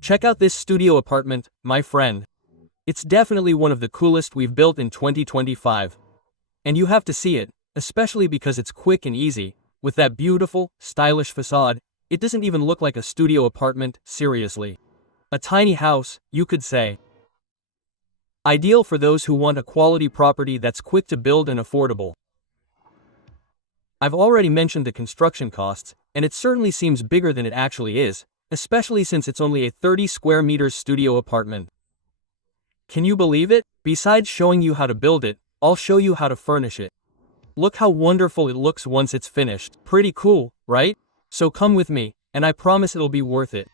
Check out this studio apartment, my friend. It's definitely one of the coolest we've built in 2025. And you have to see it, especially because it's quick and easy. With that beautiful, stylish facade, it doesn't even look like a studio apartment, seriously. A tiny house, you could say. Ideal for those who want a quality property that's quick to build and affordable. I've already mentioned the construction costs, and it certainly seems bigger than it actually is, especially since it's only a 30 square meters studio apartment. Can you believe it? Besides showing you how to build it, I'll show you how to furnish it. Look how wonderful it looks once it's finished. Pretty cool, right? So come with me, and I promise it'll be worth it.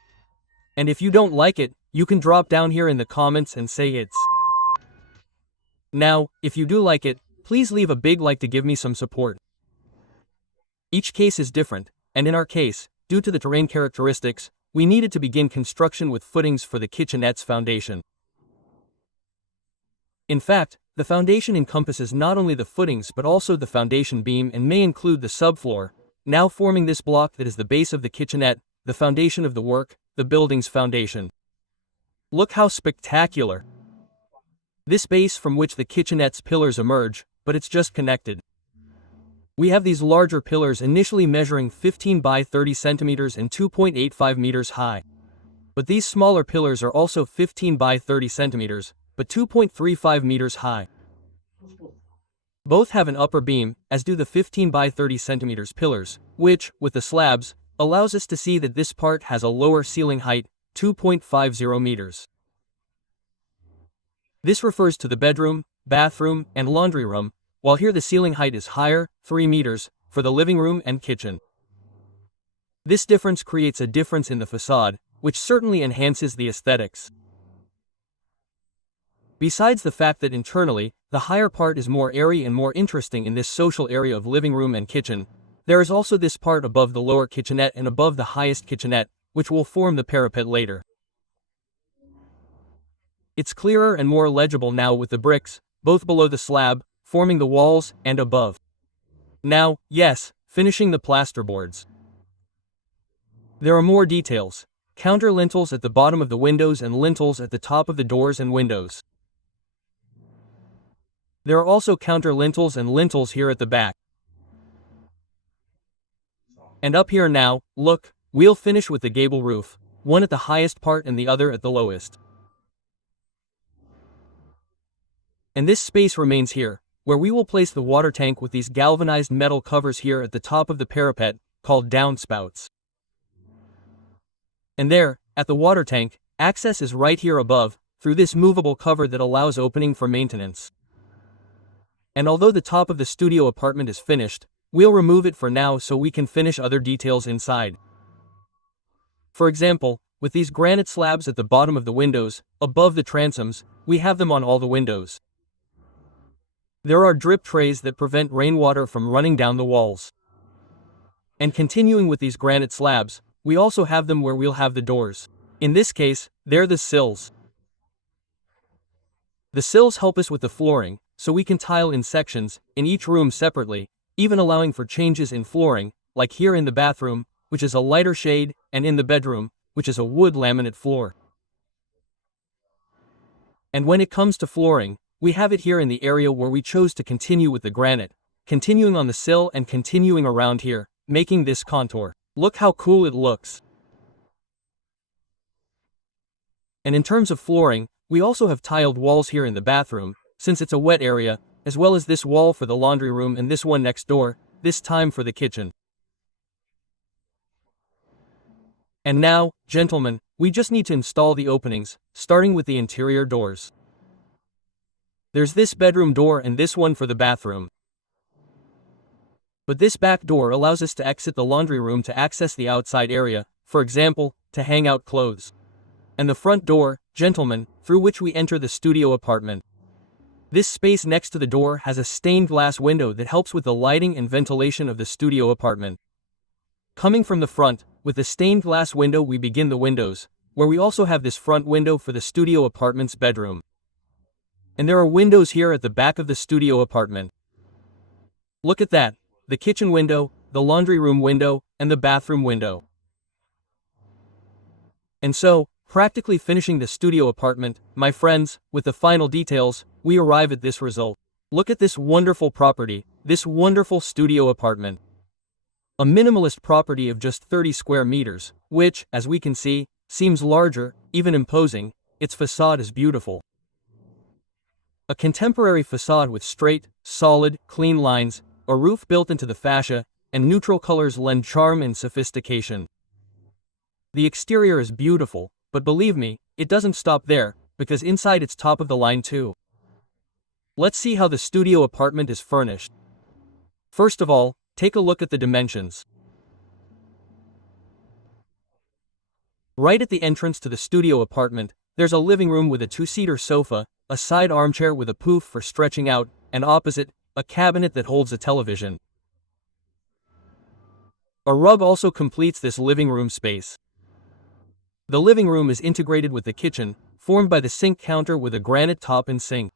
And if you don't like it, you can drop down here in the comments and say it's. Now, if you do like it, please leave a big like to give me some support. Each case is different, and in our case, due to the terrain characteristics, we needed to begin construction with footings for the kitchenette's foundation. In fact, the foundation encompasses not only the footings but also the foundation beam and may include the subfloor, now forming this block that is the base of the kitchenette, the foundation of the work, the building's foundation. Look how spectacular! This base from which the kitchenette's pillars emerge, but it's just connected. We have these larger pillars initially measuring 15 by 30 centimeters and 2.85 meters high. But these smaller pillars are also 15 by 30 centimeters, but 2.35 meters high. Both have an upper beam, as do the 15 by 30 centimeters pillars, which, with the slabs, allows us to see that this part has a lower ceiling height, 2.50 meters. This refers to the bedroom, bathroom, and laundry room, while here the ceiling height is higher, 3 meters, for the living room and kitchen. This difference creates a difference in the facade, which certainly enhances the aesthetics. Besides the fact that internally, the higher part is more airy and more interesting in this social area of living room and kitchen, there is also this part above the lower kitchenette and above the highest kitchenette, which will form the parapet later. It's clearer and more legible now with the bricks, both below the slab, forming the walls, and above. Now, yes, finishing the plasterboards. There are more details. Counter lintels at the bottom of the windows and lintels at the top of the doors and windows. There are also counter lintels and lintels here at the back. And up here now, look, we'll finish with the gable roof, one at the highest part and the other at the lowest. And this space remains here, where we will place the water tank with these galvanized metal covers here at the top of the parapet, called downspouts. And there, at the water tank, access is right here above, through this movable cover that allows opening for maintenance. And although the top of the studio apartment is finished, we'll remove it for now so we can finish other details inside. For example, with these granite slabs at the bottom of the windows, above the transoms, we have them on all the windows. There are drip trays that prevent rainwater from running down the walls. And continuing with these granite slabs, we also have them where we'll have the doors. In this case, they're the sills. The sills help us with the flooring, so we can tile in sections, in each room separately, even allowing for changes in flooring, like here in the bathroom, which is a lighter shade, and in the bedroom, which is a wood laminate floor. And when it comes to flooring, we have it here in the area where we chose to continue with the granite, continuing on the sill and continuing around here, making this contour. Look how cool it looks. And in terms of flooring, we also have tiled walls here in the bathroom, since it's a wet area, as well as this wall for the laundry room and this one next door, this time for the kitchen. And now, gentlemen, we just need to install the openings, starting with the interior doors. There's this bedroom door and this one for the bathroom. But this back door allows us to exit the laundry room to access the outside area, for example, to hang out clothes. And the front door, gentlemen, through which we enter the studio apartment. This space next to the door has a stained glass window that helps with the lighting and ventilation of the studio apartment. Coming from the front, with the stained glass window we begin the windows, where we also have this front window for the studio apartment's bedroom. And there are windows here at the back of the studio apartment. Look at that, the kitchen window, the laundry room window, and the bathroom window. And so, Practically finishing the studio apartment, my friends, with the final details, we arrive at this result. Look at this wonderful property, this wonderful studio apartment. A minimalist property of just 30 square meters, which, as we can see, seems larger, even imposing. Its facade is beautiful. A contemporary facade with straight, solid, clean lines, a roof built into the fascia, and neutral colors lend charm and sophistication. The exterior is beautiful, but believe me, it doesn't stop there, because inside it's top of the line too. Let's see how the studio apartment is furnished. First of all, take a look at the dimensions. Right at the entrance to the studio apartment, there's a living room with a two-seater sofa, a side armchair with a poof for stretching out, and opposite, a cabinet that holds a television. A rug also completes this living room space. The living room is integrated with the kitchen, formed by the sink counter with a granite top and sink.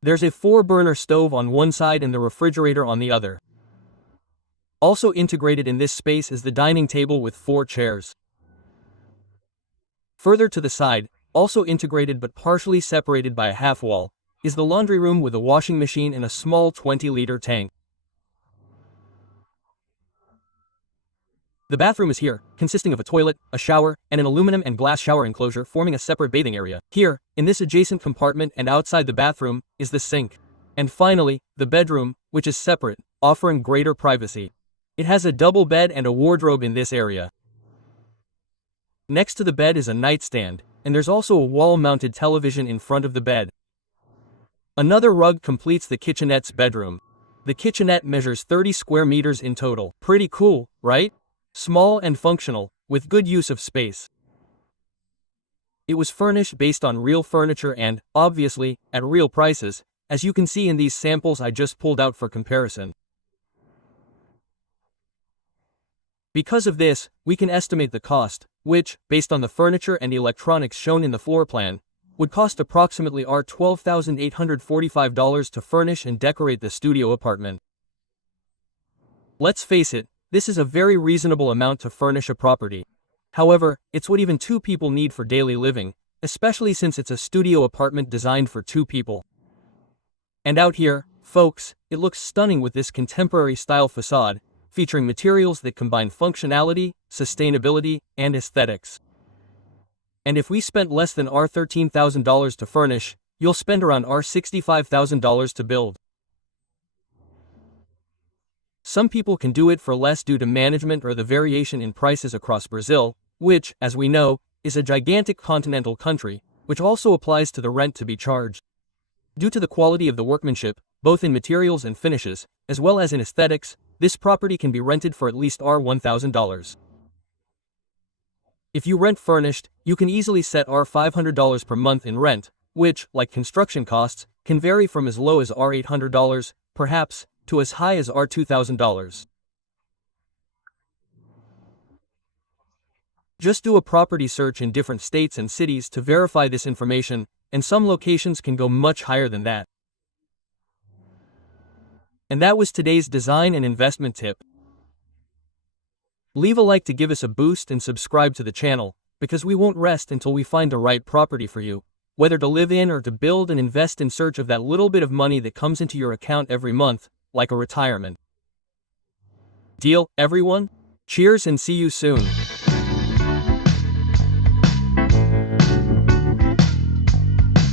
There's a 4-burner stove on one side and the refrigerator on the other. Also integrated in this space is the dining table with 4 chairs. Further to the side, also integrated but partially separated by a half wall, is the laundry room with a washing machine and a small 20-liter tank. The bathroom is here, consisting of a toilet, a shower, and an aluminum and glass shower enclosure forming a separate bathing area. Here, in this adjacent compartment and outside the bathroom, is the sink. And finally, the bedroom, which is separate, offering greater privacy. It has a double bed and a wardrobe in this area. Next to the bed is a nightstand, and there's also a wall-mounted television in front of the bed. Another rug completes the kitchenette's bedroom. The kitchenette measures 30 square meters in total. Pretty cool, right? Small and functional, with good use of space. It was furnished based on real furniture and, obviously, at real prices, as you can see in these samples I just pulled out for comparison. Because of this, we can estimate the cost, which, based on the furniture and electronics shown in the floor plan, would cost approximately $12,845 to furnish and decorate the studio apartment. Let's face it, this is a very reasonable amount to furnish a property. However, it's what even 2 people need for daily living, especially since it's a studio apartment designed for 2 people. And out here, folks, it looks stunning with this contemporary style facade, featuring materials that combine functionality, sustainability, and aesthetics. And if we spent less than $13,000 to furnish, you'll spend around $65,000 to build. Some people can do it for less due to management or the variation in prices across Brazil, which, as we know, is a gigantic continental country, which also applies to the rent to be charged. Due to the quality of the workmanship, both in materials and finishes, as well as in aesthetics, this property can be rented for at least $1,000. If you rent furnished, you can easily set $500 per month in rent, which, like construction costs, can vary from as low as $800, perhaps, to as high as $2,000. Just do a property search in different states and cities to verify this information, and some locations can go much higher than that. And that was today's design and investment tip. Leave a like to give us a boost and subscribe to the channel, because we won't rest until we find the right property for you, whether to live in or to build and invest in search of that little bit of money that comes into your account every month, like a retirement. Deal, everyone? Cheers and see you soon.